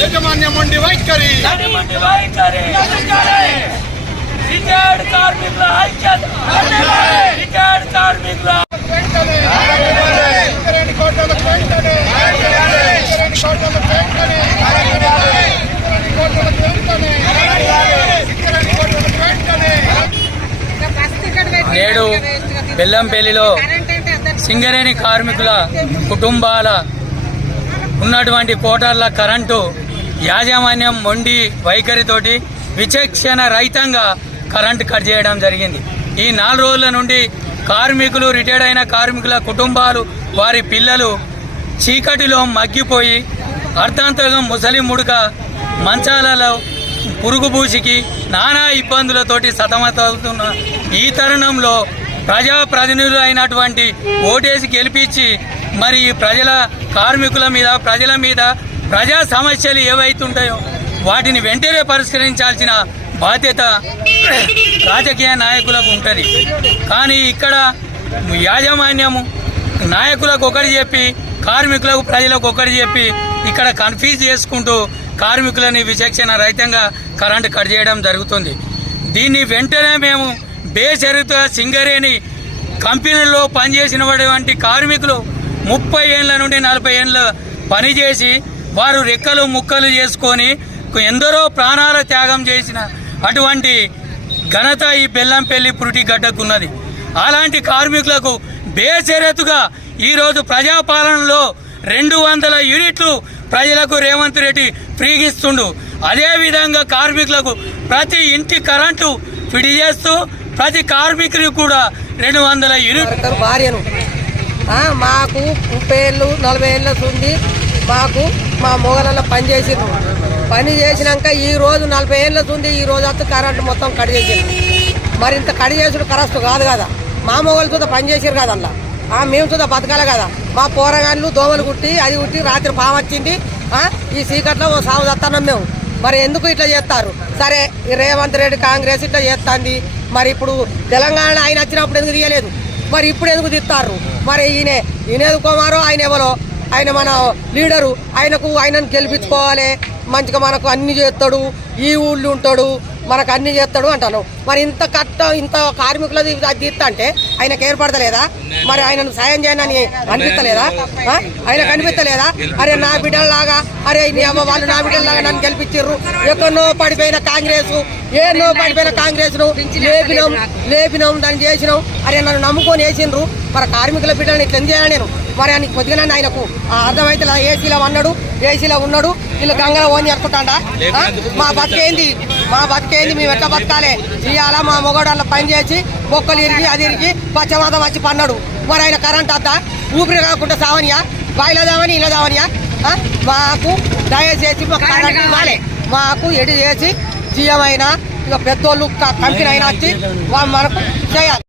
యాజమాన్యం ఉండి వైఖరి రికార్డ్ కార్మికుల ఐక్యత రికార్డ్ కార్మికుల సింగరేణి కోటలకు వెంటనే సింగరేణి కోటలకు వెంటనే సింగరేణి కోటలకు వెంటనే సింగరేణి కోటలకు వెంటనే నేడు బెల్లంపల్లిలో సింగరేణి కార్మికుల కుటుంబాల ఉన్నటువంటి కోటర్ల కరెంటు యాజమాన్యం మొండి వైఖరితోటి విచక్షణ రహితంగా కరెంటు కట్ చేయడం జరిగింది. ఈ నాలుగు రోజుల నుండి కార్మికులు రిటైర్డ్ అయిన కార్మికుల కుటుంబాలు వారి పిల్లలు చీకటిలో మగ్గిపోయి అర్థాంతరంగా ముసలి ముడుక మంచాలలో పురుగుపూసికి నానా ఇబ్బందులతోటి సతమతవుతున్న ఈ తరుణంలో ప్రజా ప్రతినిధులు అయినటువంటి ఓటేసి గెలిపించి మరి ప్రజల కార్మికుల మీద ప్రజల మీద ప్రజా సమస్యలు ఏవైతుంటాయో వాటిని వెంటనే పరిష్కరించాల్సిన బాధ్యత రాజకీయ నాయకులకు ఉంటుంది. కానీ ఇక్కడ యాజమాన్యము నాయకులకు ఒకటి చెప్పి కార్మికులకు ప్రజలకు ఒకటి చెప్పి ఇక్కడ కన్ఫ్యూజ్ చేసుకుంటూ కార్మికులని విచక్షణ రహితంగా కరెంటు కట్ చేయడం జరుగుతుంది. దీన్ని వెంటనే మేము బేషరతుగా సింగరేణి కంపెనీల్లో పనిచేసినటువంటి కార్మికులు ముప్పై ఏళ్ళ నుండి నలభై ఏళ్ళ పనిచేసి వారు రెక్కలు ముక్కలు చేసుకొని ఎందరో ప్రాణాల త్యాగం చేసిన అటువంటి ఘనత ఈ బెల్లంపల్లి పురిటి గడ్డకున్నది. అలాంటి కార్మికులకు బేషరతుగా ఈరోజు ప్రజాపాలనలో రెండు వందల యూనిట్లు ప్రజలకు రేవంత్ రెడ్డి ఫ్రీగిస్తుండు. అదేవిధంగా కార్మికులకు ప్రతి ఇంటి కరెంటు ఫిడి చేస్తూ ప్రతి కార్మికునికి కూడా రెండు వందల యూనిట్ భార్యను. మాకు ముప్పై ఏళ్ళు నలభై ఏళ్ళ ఉంది మాకు మా మొగలలో పని చేసిండ్రు. పని చేసినాక ఈ రోజు నలభై ఏళ్ళ ఉంది ఈ రోజు అంతా కరెంటు మొత్తం కట్ చేసింది మరి ఇంత కట్ చేసుడు కరెస్ట్ కాదు కదా. మా మొగలు చూద్దా పని చేసారు కదా అలా ఆ, మేము చూద్దా బతకాలి కదా. మా పోరగాళ్ళు దోమలు కుట్టి అది కుట్టి రాత్రి పాము వచ్చింది. ఈ సీకట్లో ఓ సాగు తత్తానం మేము. మరి ఎందుకు ఇట్లా చేస్తారు? సరే రేవంత్ రెడ్డి కాంగ్రెస్ ఇట్లా చేస్తుంది. మరి ఇప్పుడు తెలంగాణ ఆయన వచ్చినప్పుడు ఎందుకు తీయలేదు? మరి ఇప్పుడు ఎందుకు తిత్తారు మరి ఈయన ఈయన కుమారో ఆయన ఎవరో? ఆయన మన లీడరు ఆయనకు ఆయనను గెలిపించుకోవాలి. మంచిగా మనకు అన్ని చేస్తాడు. ఈ ఊళ్ళు ఉంటాడు. మనకు అన్ని చేస్తాడు అంటాను. మరి ఇంత కట్ట ఇంత కార్మికులది అది తీస్తా అంటే ఆయనకు ఏర్పడతలేదా? మరి ఆయనను సాయం చేయనని అనిపిస్తలేదా? ఆ? ఆయనకు అనిపిస్తలేదా అరే నా బిడ్డలాగా అరే నీ అమ్మ వాళ్ళు నా బిడ్డలాగా నన్ను గెలిపించారు ఎక్కడో పడిపోయిన కాంగ్రెస్ ఏనో పడిపోయిన కాంగ్రెస్ను లేపినాం లేపినాం దాన్ని చేసినాం. అరే నన్ను నమ్ముకొని వేసిండ్రు మరి కార్మికుల బిడ్డలను ఇట్లా చేయాలి నేను? మరి ఆయన కొద్దిగా ఆయనకు ఆ అర్థమైతే ఏసీలో ఉన్నాడు ఏసీలో ఉన్నాడు వీళ్ళు గంగలో ఓని చేసుకుంటాడా మా బతికేంది? మా బతికేంది? మేము ఎట్లా బతకాలి? ఇవాళ మా మొగోడాళ్ళ పని చేసి బొక్కలు ఇరిగి అది ఇరిగి పచ్చమాదం వచ్చి పన్నాడు. మరి ఆయన కరెంట్ అంతా ఊపిరి కాకుండా సావనియా? బాయిలో దావని ఇలా దావనియా? ఆ? మాకు దయచేసి మాకు కరెంట్ ఇవ్వాలి. మాకు ఎడి చేసి సీఎం అయినా ఇక పెద్దోళ్ళు కంపెనీ అయినా వచ్చి మనకు చేయాలి.